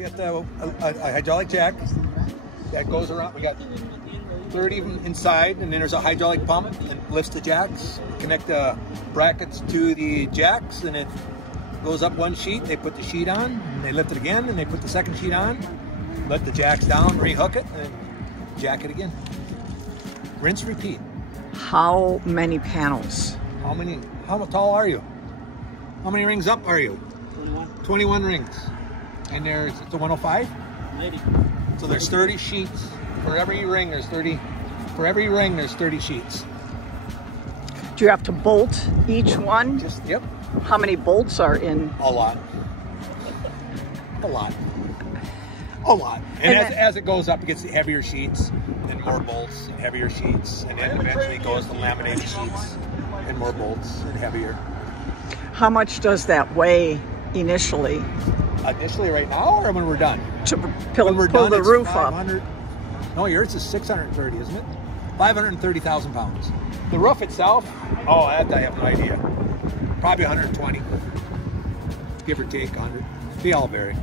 We got a hydraulic jack that goes around. We got 30 inside, and then there's a hydraulic pump that lifts the jacks. Connect the brackets to the jacks, and it goes up one sheet. They put the sheet on, and they lift it again, and they put the second sheet on. Let the jacks down, rehook it, and jack it again. Rinse, repeat. How many panels? How tall are you? How many rings up are you? 21. 21 rings. And it's a 105? 90. So there's 30 sheets. For every ring, there's 30. For every ring, there's 30 sheets. Do you have to bolt each one? Yep. How many bolts are in? A lot. A lot. A lot. And as it goes up, it gets heavier sheets, and more bolts, and heavier sheets, and then eventually it goes to laminated sheets, and more bolts, and heavier. How much does that weigh initially? Initially right now, or when we're done? To pull the roof up. No, yours is 630, isn't it? 530,000 pounds. The roof itself, oh, that I have no idea. Probably 120, give or take 100. They all vary.